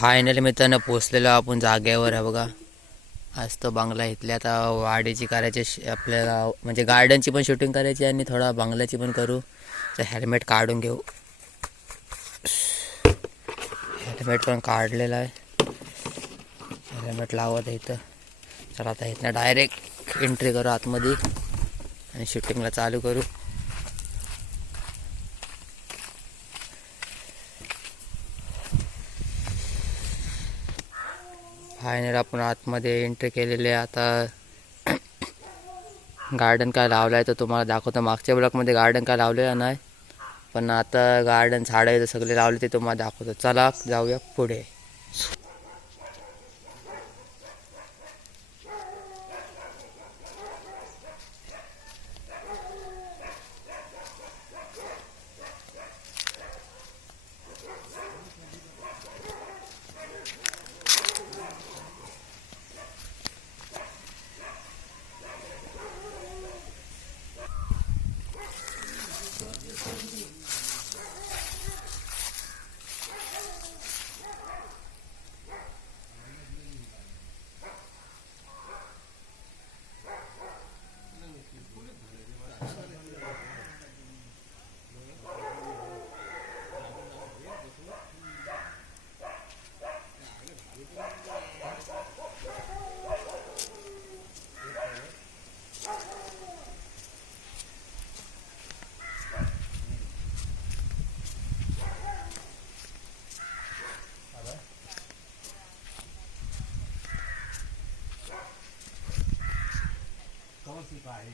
Finally मित्रांनो पोचलेलो आपण जागेवर आहे बघा. आज तो बंगला इथल्या आता वाडीची करायची श- आपल्याला म्हणजे गार्डनची पण शूटिंग करायची आणि थोडा बंगल्याची पण करू. तर हेल्मेट काढून घेऊ. हेल्मेट पण काढलेला आहे. हेल्मेट लावत आहे इथं. चला आता इथनं डायरेक्ट एंट्री करू आतमध्ये. आणि शूटिंगला चालू करू. फायनल आपण आतमध्ये एंट्री केलेली आहे. आता गार्डन काय लावलं आहे तर तुम्हाला दाखवतो. मागच्या ब्लॉकमध्ये गार्डन काय लावलेलं नाही. पण आता गार्डन झाडं सगळे लावले ते तुम्हाला दाखवतो. चला जाऊया पुढे. พี่ไบร์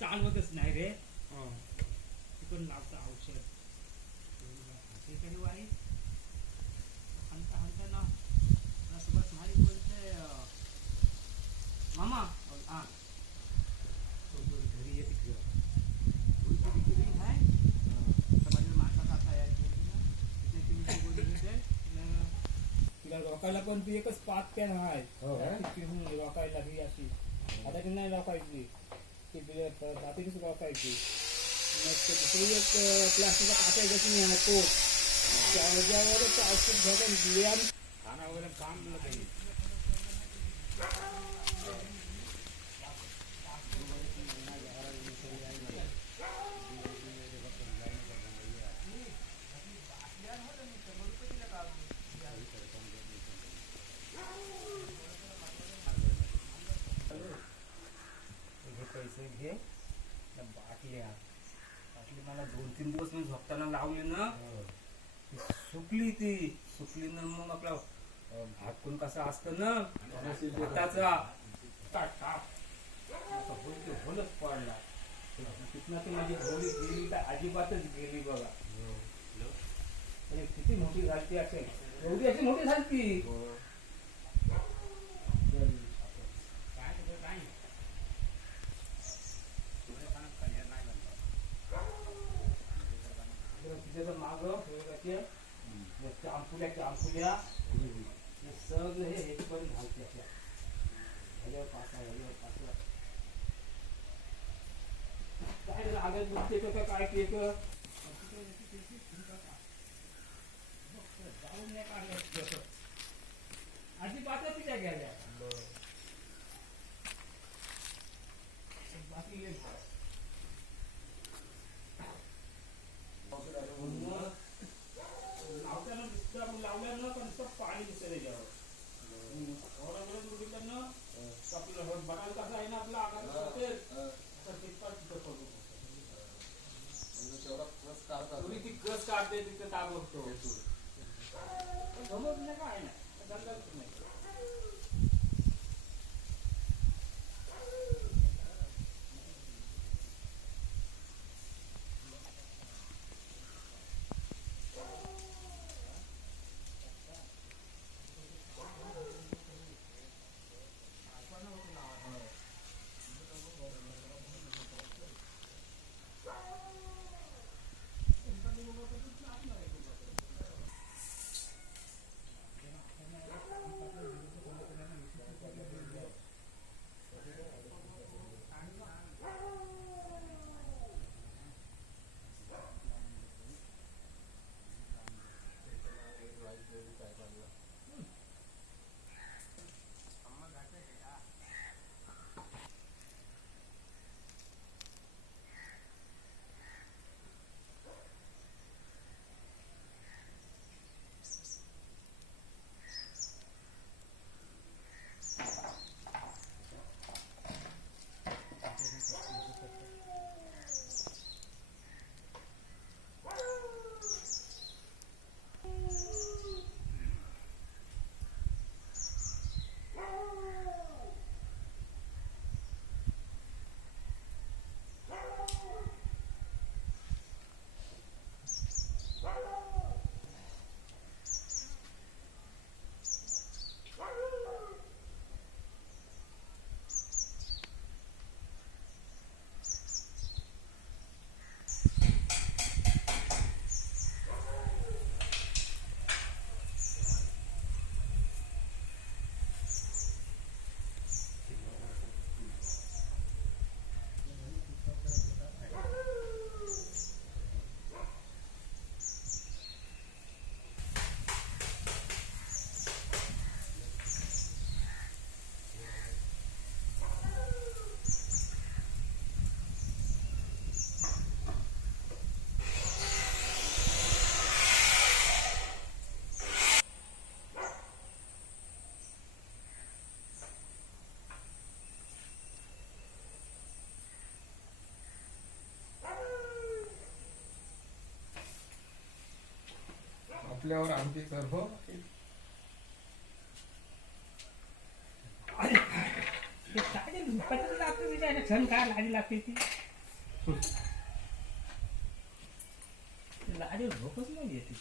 चालवतच नाही रे. ती पण लागतं औषध. ते तरी वाई हंता हंता ना. बोलते मामा हा घरी येते घरी आहे समाजाला माणसाचा आता यायची तिथे ती गोडी घेते न तिला रोकायला पण ती एकच पाच कॅन आहे हो का? हम्म, ही अशी. आता ती नाही रोकायची ती बिल रात्रीच रोकायची मग ते दुसरी एक प्लास्टिकचा काचा नाही तो. त्याच्यावरच औषध घ्यायचं खाना वगैरह काम लगे हे पैसे घे त्या बाटल्या बाटली मला दोन तीन दिवस मी झोपताना लावली ना ती सुकली ती. सुकली ना मग आपला पण कसा असतं ना? भाताचा. टाक, टाक. असं होल ते होलच पडला. तिथनं ती माझी होली गेली तर अजिबातच गेली बघा. म्हणजे किती मोठी झाली असेल. एवढी अशी मोठी झाली काय त्याचं काय तिथे माग आपल्या हे सगळं हे पण घालते अशा ह्याच्यावर पासा ह्याच्यावर पासा. काय झालं आगत बघते का काय केलं? जाऊन नाही काढलं आपलं बटाल कसं आहे ना आपलं आकार असेल तर तिथपास तिथं पडू तुम्ही ती कस काढते तिथं ताबडतो जमत नाही काय नाही आपल्यावर आमचे गर्भ. ते म्हणजे काय क्षण काय लागते ती? झोपच नाही येते